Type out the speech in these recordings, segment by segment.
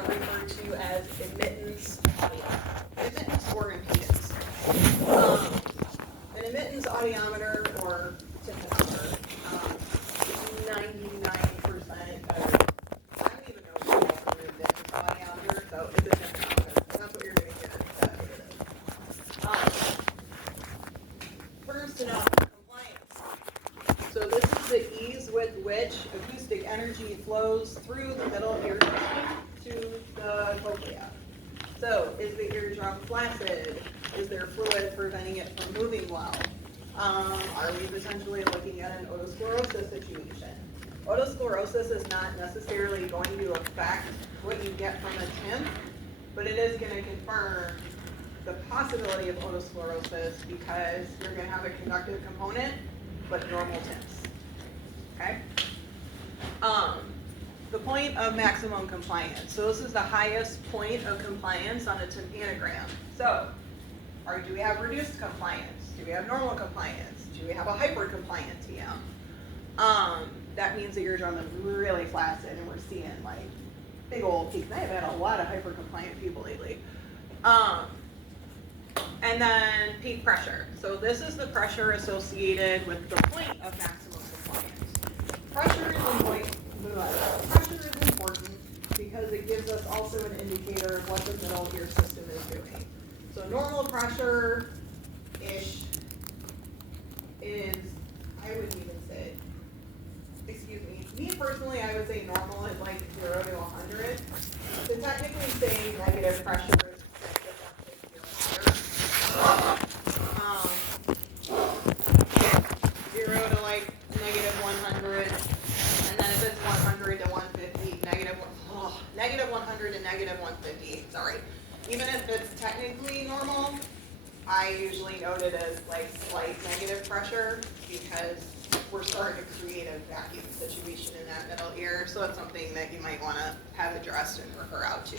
referred to as admittance or impedance. An admittance audiometer or tympanometer is 99% better. I don't even know if you call it an admittance audiometer, so it's a tympanometer. That's what you're going to get. That's what it is. First to know, compliance. So this is the ease with which acoustic energy flows through the middle ear system to the cochlea. So is the eardrum flaccid? Is there fluid preventing it from moving well? Are we potentially looking at an otosclerosis situation? Otosclerosis is not necessarily going to affect what you get from a TIMP, but it is going to confirm the possibility of otosclerosis because you're going to have a conductive component, but normal TIMPs. Okay? The point of maximum compliance. So this is the highest point of compliance on a tympanogram. So, do we have reduced compliance? Do we have normal compliance? Do we have a hyper-compliant TM? That means the eardrum is really flaccid and we're seeing like big old peaks. I have had a lot of hyper-compliant people lately. And then peak pressure. So this is the pressure associated with the point of maximum compliance. Pressure is important because it gives us also an indicator of what the middle ear system is doing. So normal pressure-ish is, I wouldn't even say, me personally, I would say normal is like 0 to 100. So technically saying negative pressure is 0 to like negative 100, and then if it's 100 to 150, negative 100 to negative 150, sorry. Even if it's technically normal, I usually note it as like slight negative pressure because we're starting to create a vacuum situation in that middle ear, so it's something that you might want to have addressed and refer out to.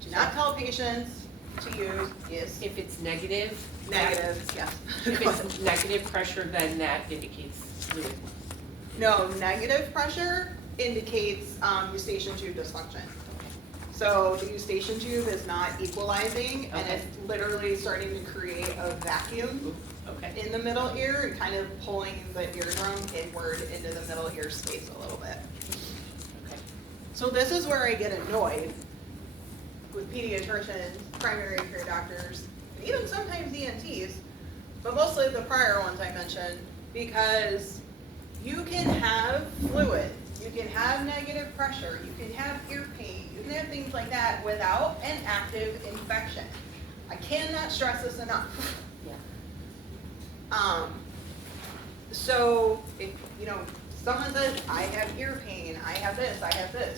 Do not tell patients to use, yes. If it's negative? Negative, yes. If it's negative pressure, then that indicates fluid. No, negative pressure indicates eustachian tube dysfunction. So the eustachian tube is not equalizing, and it's literally starting to create a vacuum in the middle ear and kind of pulling the eardrum inward into the middle ear space a little bit. Okay. So this is where I get annoyed with pediatricians, primary care doctors, and even sometimes ENTs, but mostly the prior ones I mentioned, because you can have fluid, you can have negative pressure, you can have ear pain, you can have things like that without an active infection. I cannot stress this enough. Yeah. So if someone says, I have ear pain, I have this,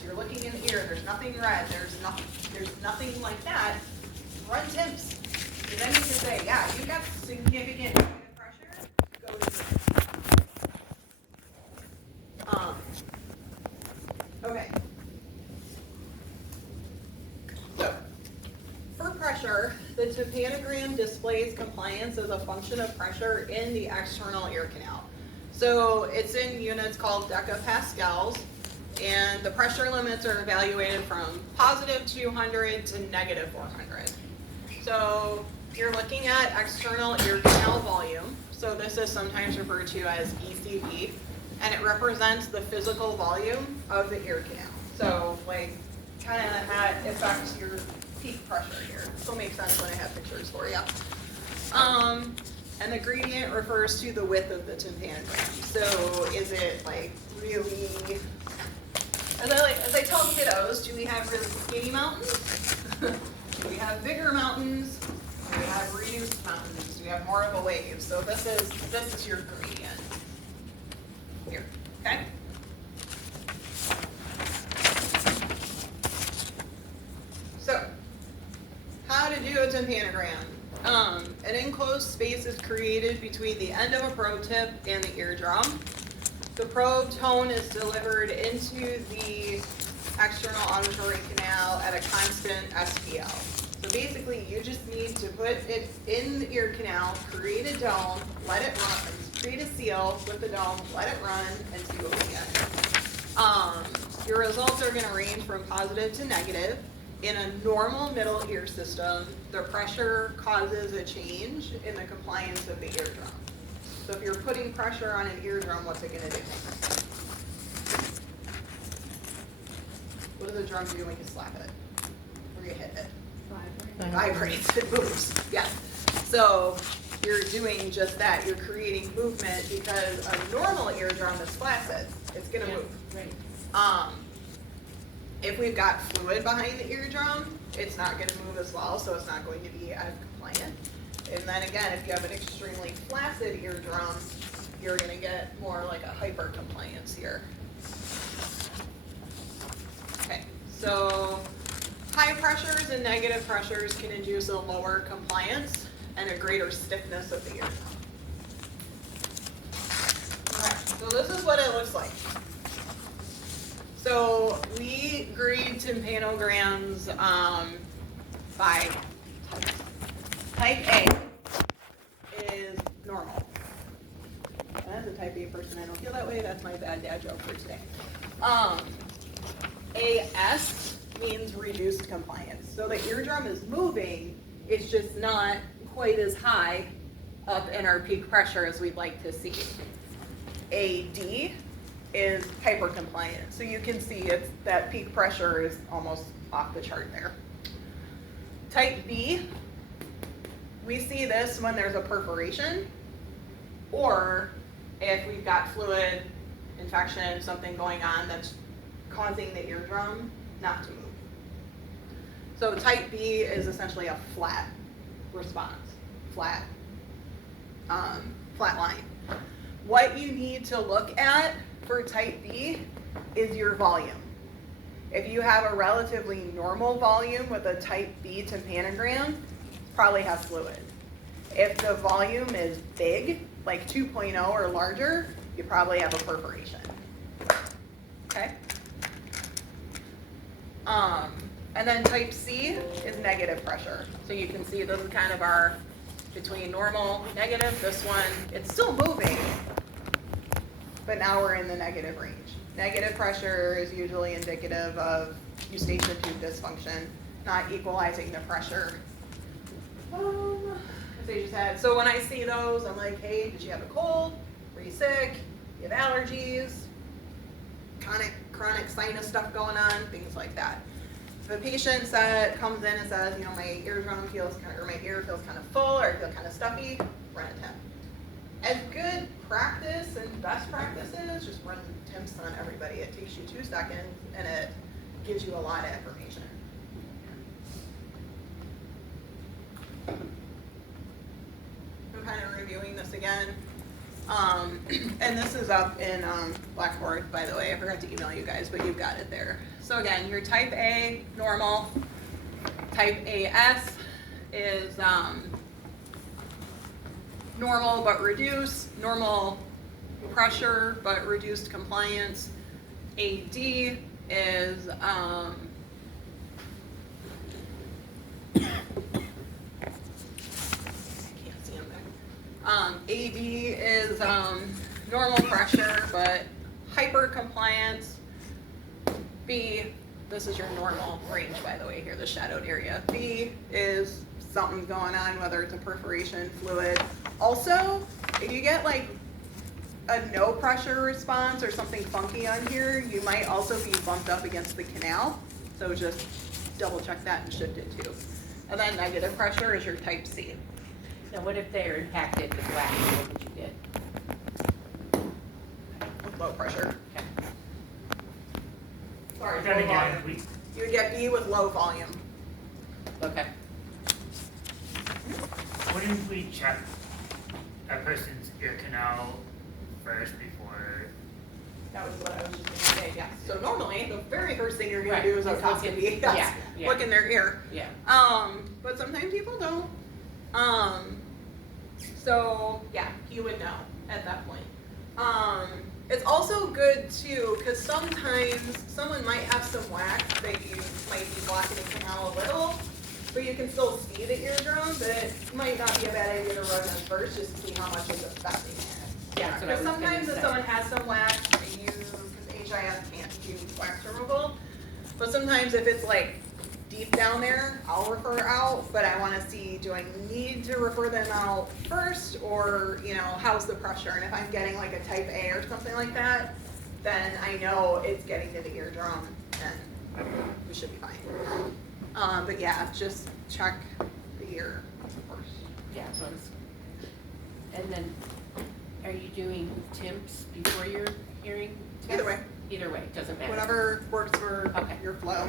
you're looking in the ear, there's nothing red, there's nothing like that, run TIMPs. And then you can say, yeah, you've got significant negative pressure, go to TIMPs. Okay. So, for pressure, the tympanogram displays compliance as a function of pressure in the external ear canal. So it's in units called decapascals, and the pressure limits are evaluated from positive 200 to negative 400. So you're looking at external ear canal volume. So this is sometimes referred to as ECV, and it represents the physical volume of the ear canal. So like kind of that affects your peak pressure here. This will make sense when I have pictures for you. And the gradient refers to the width of the tympanogram. So is it like really, as I tell kiddos, do we have really skinny mountains? Do we have bigger mountains? Do we have reduced mountains? Do we have more of a wave? So this is your gradient here, okay? So, how to do a tympanogram. An enclosed space is created between the end of a probe tip and the eardrum. The probe tone is delivered into the external auditory canal at a constant SPL. So basically, you just need to put it in the ear canal, create a dome, let it run, create a seal with the dome, let it run, and see what we get. Your results are gonna range from positive to negative. In a normal middle ear system, the pressure causes a change in the compliance of the eardrum. So if you're putting pressure on an eardrum, what's it gonna do? What does a drum do when you slap it? Or you hit it? It vibrates, it moves, yes. So you're doing just that, you're creating movement because a normal eardrum is flaccid, it's gonna Yeah, move. right. If we've got fluid behind the eardrum, it's not gonna move as well, so it's not going to be as compliant. And then again, if you have an extremely flaccid eardrum, you're gonna get more like a hyper-compliance here. Okay, so high pressures and negative pressures can induce a lower compliance and a greater stiffness of the eardrum. Okay, so this is what it looks like. So we grade tympanograms by types. Type A is normal. As a type A person, I don't feel that way. That's my bad dad joke for today. AS means reduced compliance. So the eardrum is moving, it's just not quite as high up in our peak pressure as we'd like to see. AD is hypercompliant. So you can see it's that peak pressure is almost off the chart there. Type B, we see this when there's a perforation or if we've got fluid, infection, something going on that's causing the eardrum not to move. So type B is essentially a flat response, flat line. What you need to look at for type B is your volume. If you have a relatively normal volume with a type B tympanogram, probably has fluid. If the volume is big, like 2.0 or larger, you probably have a perforation. Okay? And then type C is negative pressure. So you can see this is kind of our between normal, negative. This one, it's still moving, but now we're in the negative range. Negative pressure is usually indicative of eustachian tube dysfunction, not equalizing the pressure. As they just had. So when I see those, I'm like, hey, did you have a cold? Were you sick? You have allergies? Chronic sinus stuff going on, things like that. If a patient comes in and says, my eardrum feels or my ear feels kind of full or I feel kind of stuffy, run a temp. As good practice and best practice is, just run temps on everybody. It takes you 2 seconds and it gives you a lot of information. I'm kind of reviewing this again. And this is up in Blackboard, by the way. I forgot to email you guys, but you've got it there. So again, your type A, normal. Type AS is normal but reduced. Normal pressure but reduced compliance. AD is AD is normal pressure, but hypercompliance. B, this is your normal range, by the way, here, the shadowed area. B is something going on, whether it's a perforation, fluid. Also, if you get like a no pressure response or something funky on here, you might also be bumped up against the canal. So just double check that and shift it too. And then negative pressure is your type C. Now what if they're impacted with wax? What would you get? With low pressure. Okay. Sorry, Then low again, volume. You would get B with low volume. Okay. wouldn't we check a person's ear canal first before? That was what I was just gonna say, yes. So normally, the very first thing you're gonna Right. do is Is look in- otoscopy. yeah, Yes. yeah. Look in their ear. Yeah. But sometimes people don't. So yeah, he would know at that point. It's also good too, because sometimes someone might have some wax that you might be blocking the canal a little, but you can still see the eardrum, but it might not be a bad idea to run them first just to see how much it's affecting it. Yeah, that's what I Because was gonna sometimes if say. someone has some wax, they use, because HIS can't do wax removal. But sometimes if it's like deep down there, I'll refer out, but I wanna see, do I need to refer them out first, or, you know, how's the pressure? And if I'm getting like a type A or something like that, then I know it's getting to the eardrum, and we should be fine. But yeah, just check the ear first. Yeah, so I was, and then, are you doing temps before your hearing test? Either way. Either way, doesn't matter. Whatever works for Okay. your flow.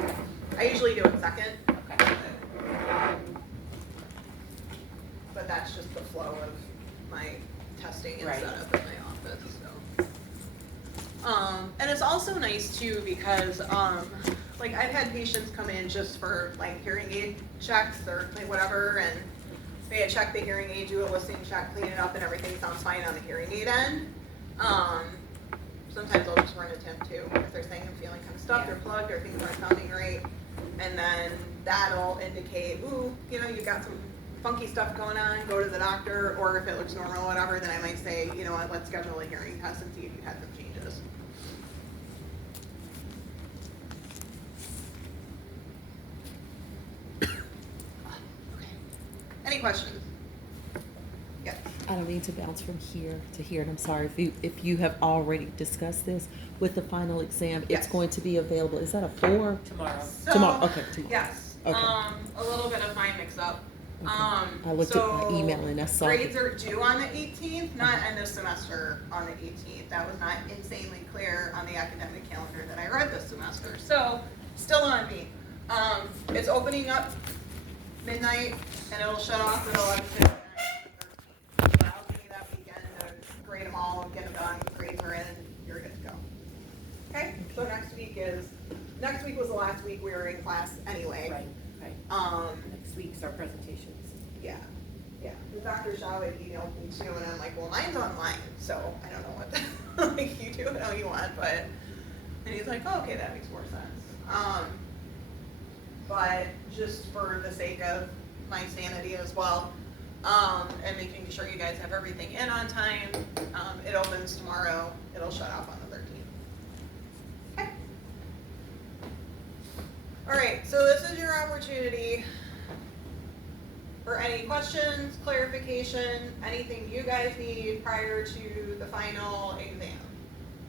I usually do it second, Okay. but that's just the flow of my testing and Right. setup in my office, so. And it's also nice too, because, like, I've had patients come in just for like hearing aid checks or like whatever, and they had checked the hearing aid, do a listening check, clean it up, and everything sounds fine on the hearing aid end. Sometimes I'll just run a temp too, if they're saying I'm feeling kind of stuffed or plugged, or things aren't sounding right. And then that'll indicate, ooh, you know, you've got some funky stuff going on, go to the doctor, or if it looks normal or whatever, then I might say, you know what, let's schedule a hearing test and see if you had some changes. Any questions? Yes. I don't mean to bounce from here to here, and I'm sorry if you have already discussed this with the final exam. Yes. It's going to be available. Is that a 4? Tomorrow. So, Tomorrow, okay, tomorrow. Yes. Okay. A little bit of my mix-up. Okay. I looked at my email and I saw Grades that- are due on the 18th, not end of semester on the 18th. That was not insanely clear on the academic calendar that I read this semester. So, still on me. It's opening up midnight, and it'll shut off at 11:59. Allows me that weekend to grade them all and get them done. Grades are in, you're good to go. Okay, so next week was the last week we were in class anyway. Right. Next week's our presentations. Yeah. The Dr. Shaw had emailed me too, and I'm like, well, mine's online, so I don't know what, like, you do it how you want, but, and he's like, oh, okay, that makes more sense. But just for the sake of my sanity as well, and making sure you guys have everything in on time, it opens tomorrow, it'll shut off on the 13th. Okay. All right, so this is your opportunity for any questions, clarification, anything you guys need prior to the final exam.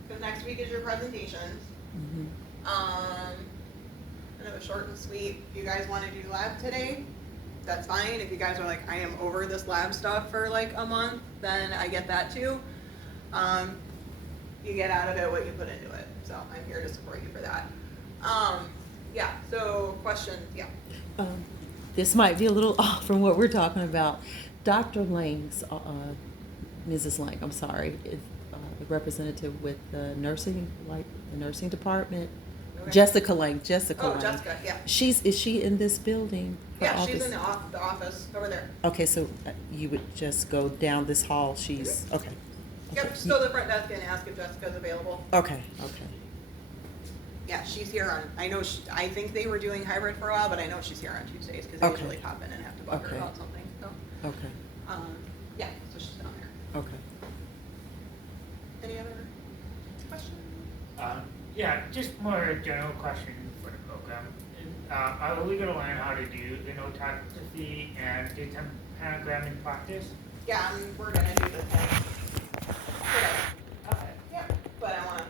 Because next week is your presentations. Mhm. I know it's short and sweet. If you guys want to do lab today, that's fine. If you guys are like, I am over this lab stuff for like a month, then I get that too. You get out of it what you put into it. So I'm here to support you for that. Yeah, so questions, yeah. This might be a little off from what we're talking about. Dr. Lang's, Mrs. Lang, I'm sorry, is the representative with the nursing department. Okay. Jessica Lang. Oh, Jessica, yeah. Is she in this building? Her Yeah, she's office? in the office over there. Okay, so you would just go down this hall. She's okay. Yep, just go to the front desk and ask if Jessica's available. Okay. Yeah, she's here on, I think they were doing hybrid for a while, but I know she's here on Tuesdays, because they Okay. usually pop in and have to bug her Okay. about something, so. Okay. Yeah, so she's down there. Okay. Any other questions? Yeah, just more a general question for the program. Are we gonna learn how to do the notography and do some pentagram in practice? Yeah, we're gonna do the test today. Okay. Yeah, but I want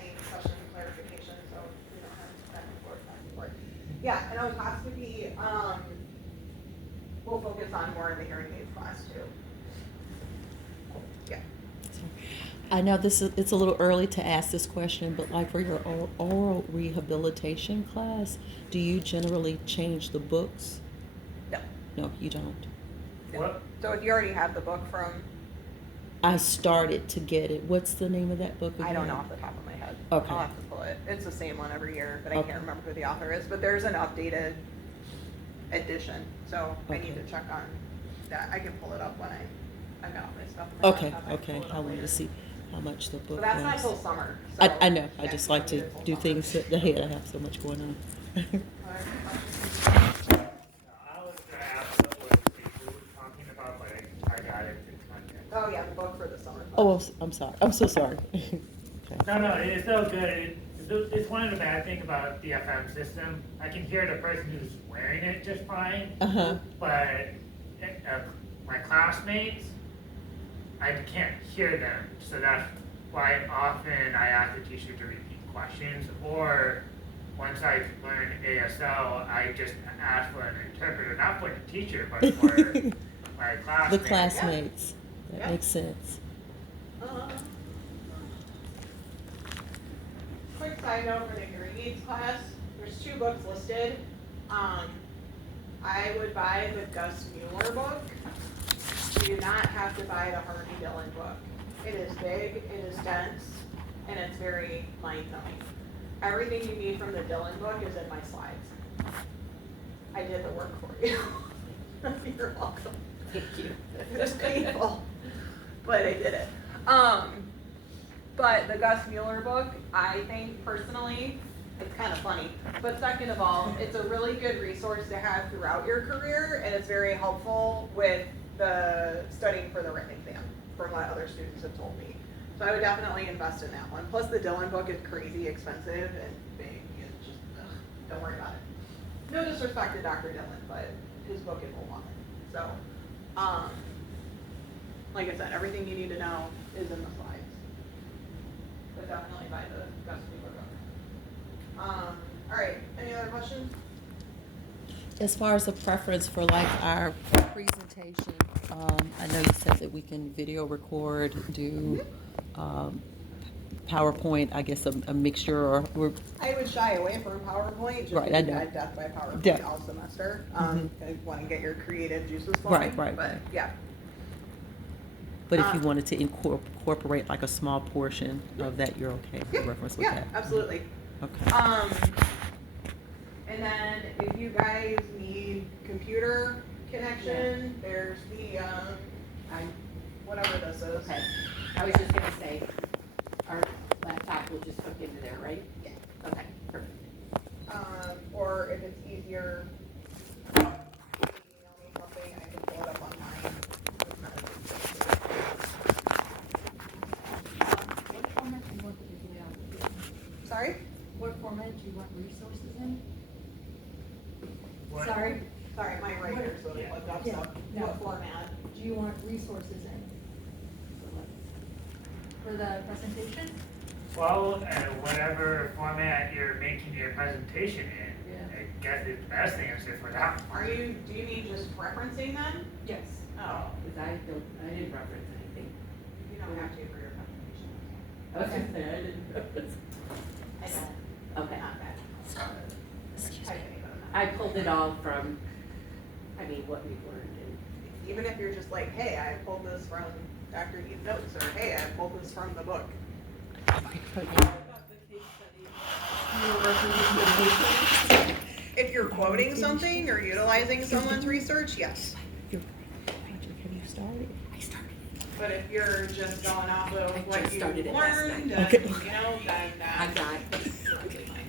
any question, clarification, so we don't have back and forth. Yeah, and otoscopy, we'll focus on more in the hearing aids class too. Yeah. I know it's a little early to ask this question, but like for your oral rehabilitation class, do you generally change the books? No. No, you don't. No. What? So if you already have the book from, I started to get it. What's the name of that book again? I don't know off the top of my head. Okay. I'll have to pull it. It's the same one every year, but I Okay. can't remember who the author is, but there's an updated edition, so I need Okay. to check on that. I can pull it up when I've got all my stuff. in my Okay, laptop. I can okay. pull it up I wanted later. to see how much the book So was. that's not till summer. I know. I yeah, just you like don't to need it till do summer. things ahead. I have so much going on. I was gonna ask what you were talking about, but I got it. Oh, yeah, the book for the summer. Oh, I'm sorry. I'm so sorry. No, it's so good. It's one of the bad things about the FM system. I can hear the person who's wearing it just fine, Uh-huh. but my classmates, I can't hear them. So that's why often I ask the teacher to repeat questions, or once I learn ASL, I just ask for an interpreter, not for the teacher, but for my classmates. The classmates. That Yeah. makes sense. Quick side note for the hearing aids class, there's 2 books listed. I would buy the Gus Mueller book. You do not have to buy the Harvey Dillon book. It is big, it is dense, and it's very mind-numbing. Everything you need from the Dillon book is in my slides. I did the work for you. You're welcome. Thank you. It was painful, but I did it. But the Gus Mueller book, I think personally, it's kind of funny. But second of all, it's a really good resource to have throughout your career, and it's very helpful with the studying for the written exam, from what other students have told me. So I would definitely invest in that one. Plus the Dillon book is crazy expensive and big, and just, don't worry about it. No disrespect to Dr. Dillon, but his book is a lot. So, like I said, everything you need to know is in the slides. But definitely buy the Gus Mueller book. All right, any other questions? As far as a preference for like our presentation, I know you said that we can video record, do PowerPoint, I guess a mixture, or we're, I would shy away from PowerPoint, just Right, I because know. I had death by PowerPoint Yeah. all semester. Mhm. I want to get your creative juices flowing. Right. But, yeah. but if you wanted to incorporate like a small portion of that, you're okay with reference with Yeah, that? absolutely. Okay. And then if you guys need computer connection, there's the, whatever this is. Okay, I was just gonna say, our laptop will just hook into there, right? Yeah. Okay, perfect. Or if it's easier, email me something, I can pull it up online. It's not a big deal. What format do you want to do out? Sorry? What format do you want resources in? What- Sorry, Sorry, my writer, so they looked up Yeah, stuff. no. What format? do you want resources in? For the presentation? Well, whatever format you're making your presentation in, Yeah. I guess the best thing is just for that. Do you need just referencing them? Yes. Oh, Because I didn't reference anything. you don't have to for your presentation. I was just saying, I didn't reference. I don't. Okay. Not bad. Excuse Type me. any of them. I pulled it all from, what we've learned and. Even if you're just like, hey, I pulled this from Dr. Dean's notes, or hey, I pulled this from the book. If you're quoting something or utilizing someone's research, yes. Have you started? I started. But if you're just going off of I what just you started it last learned, night. then, Okay. then I got it. perfectly fine.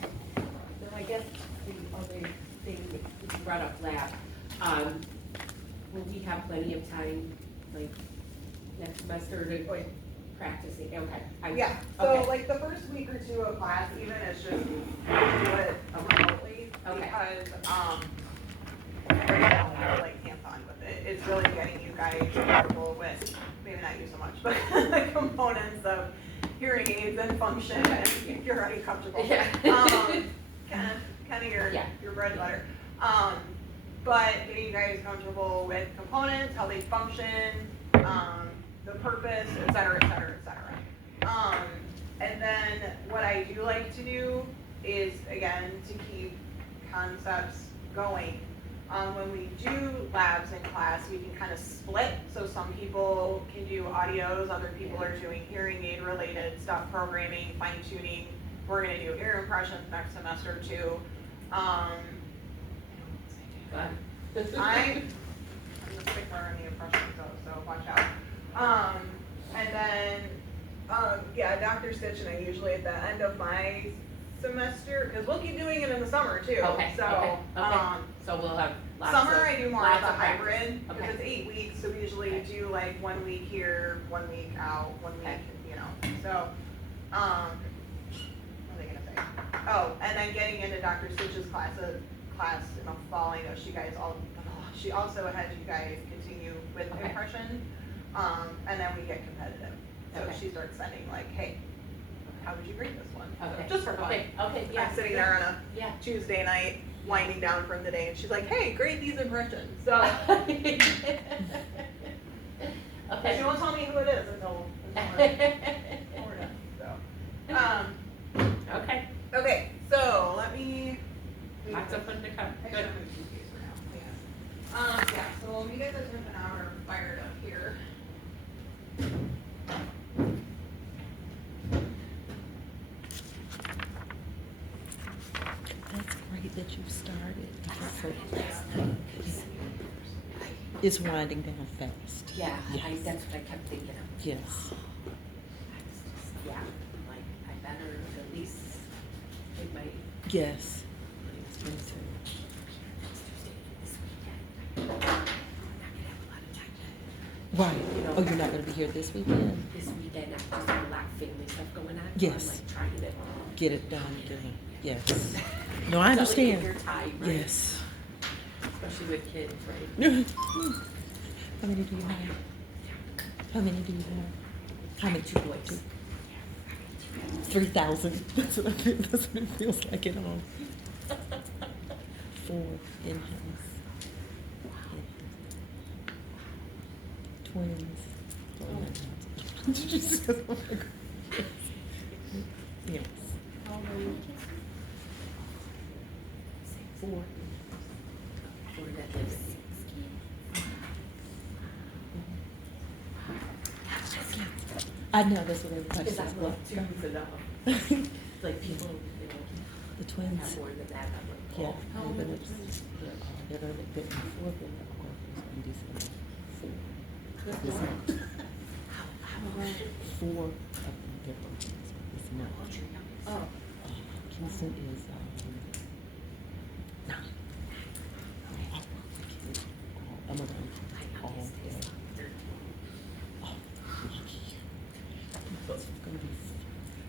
So I guess the other thing that you brought up lab, will we have plenty of time, like, next semester to practice it? Okay. Yeah, so Okay. like the first week or two of class even is just do it remotely Okay. because, we're like hands-on with it. It's really getting you guys comfortable with, maybe not you so much, but the components of hearing aids and function, and you're already comfortable. Yeah. Kind of your, Yeah. your bread and butter. But getting you guys comfortable with components, how they function, the purpose, et cetera, et cetera, et cetera. And then what I do like to do is, again, to keep concepts going. When we do labs in class, we can kind of split. So some people can do audios, other people are doing hearing aid related stuff, programming, fine tuning. We're gonna do ear impressions next semester too. Fun. I'm the stickler on the impressions though, so watch out. And then, yeah, Dr. Stitch and I usually at the end of my semester, because we'll keep doing it in the summer too. Okay, So, okay, okay. So we'll have Lots Summer of- I do more lots of a practice. hybrid, because Okay. it's 8 weeks, so we usually Okay. do like 1 week here, 1 week out, 1 week, Okay. you know, so, what was I gonna say? Oh, and then getting into Dr. Stitch's class in the fall, I know she also had you guys continue with Okay. impression, and then we get competitive. So Okay. she starts sending like, hey, how would you grade this one? So Okay. just for fun. Okay, yeah. I'm sitting there on a Yeah. Tuesday night, winding down from the day, and she's like, hey, grade these impressions. So Okay. she won't tell me who it is until we're done. So, Okay, okay, so let me. lots of fun to come. I Good. should move these days for now. Yeah, so we'll meet at the 10th hour fired up here. That's great that you started. It's winding down fast. Yeah, Yes. that's what I kept thinking of. Yes. Yeah, like, I better at least take my, Yes. Me too. next Tuesday, this weekend. I'm not gonna have a lot of time Right. You know. Oh, you're not gonna be here this weekend? this weekend. I just have a lot of family stuff going on. Yes. So I'm like trying to. Get it done, yes. No, I Delegate understand. your time, right? Yes. Especially with kids, right? How many do you have? How many do you have? How many? 2 boys. Two. 3,000. That's what it feels like at home. 4 in-house. Twins. Just- oh my God. Yes. 4. Or that lives. I know, that's what everybody Because I says. love 2 enough. Like people, you know, The have twins. more than that. I'm like, Yeah. oh. They're gonna be 4, then August and December. 4. December. 4 of them, their birthdays. It's not. Oh. Kingston is 9. I work with kids I'm around kids all day. Oh, lucky you. It's gonna be.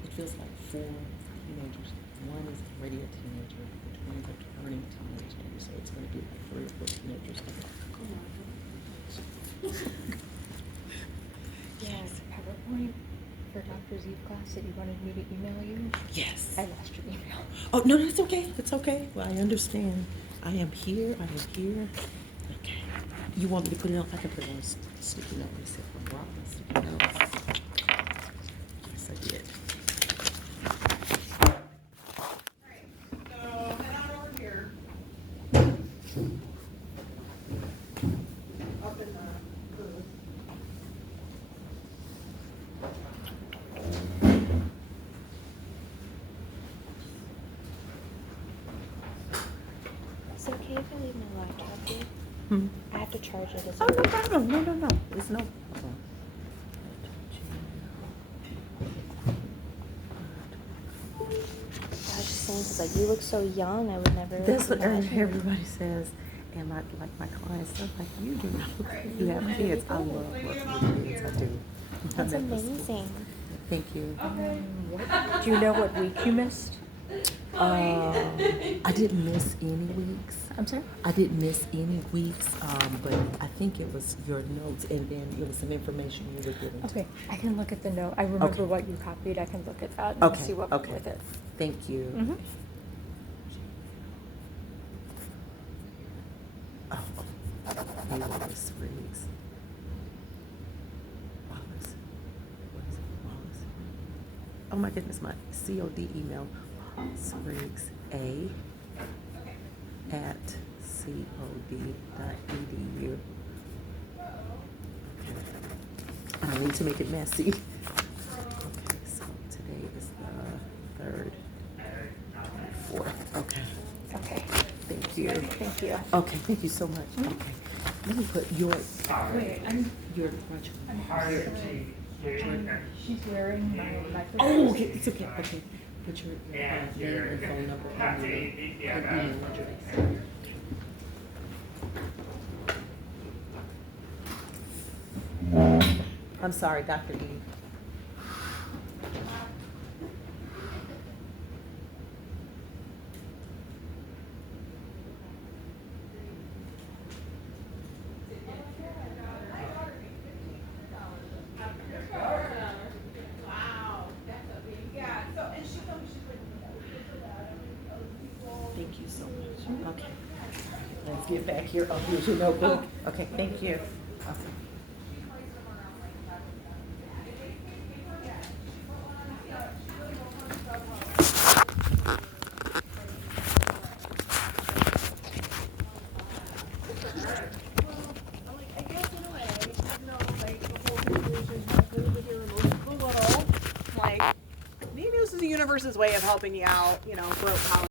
It feels like 4 teenagers. One is already a teenager. The twins are turning teenagers, so it's gonna be like 3 or 4 teenagers. Yes, PowerPoint for Dr. Z's class that you wanted me to email you. Yes. I lost your email. Oh, no, it's okay. It's okay. Well, I understand. I am here. Okay. You want me to put it on? I can put it on a sticky note. Let me see if I brought my sticky notes. Yes, I did. Alright, so head on over here. Up in the booth. Is it okay if I leave my laptop here? Hmm. I have to charge it as Oh, well. no problem. No. There's no problem. I was just saying, because like you look so young, I would never. That's what imagine. everybody says. And my clients, they're like, you do not look like you have kids. I love working with kids. I do. That's That was cool. amazing. Thank you. Do you know what week you missed? I didn't miss any weeks. I'm sorry? I didn't miss any weeks, but I think it was your notes and then it was some information you were giving. Okay, I can look at the note. I remember Okay. what you copied. I can look at that and Okay, see what okay. with it. Thank you. Mm-hmm. Oh, Wallace-Spriggs. Wallace. What is it? Wallace. Oh my goodness, my COD email. Spriggs A at cod.edu. Okay. I don't need to make it messy. Okay, so today is the 3rd, 4th. Okay. Okay, Thank you. thank you. Okay, thank you so much. Okay. Let me put your Sorry. your Harder to hear. She's wearing my microphone. Oh, okay, it's okay. Okay. Put your And name your and phone number on have to your yeah, email address. I'm sorry, Dr. Eve. Thank you so much. Okay. Let's get back here. Oh, here's your notebook. Okay, thank you. Awesome. I guess in a way, you know, like the whole conclusion has been with your emotional little, like, maybe this is the universe's way of helping you out, you know, throughout college.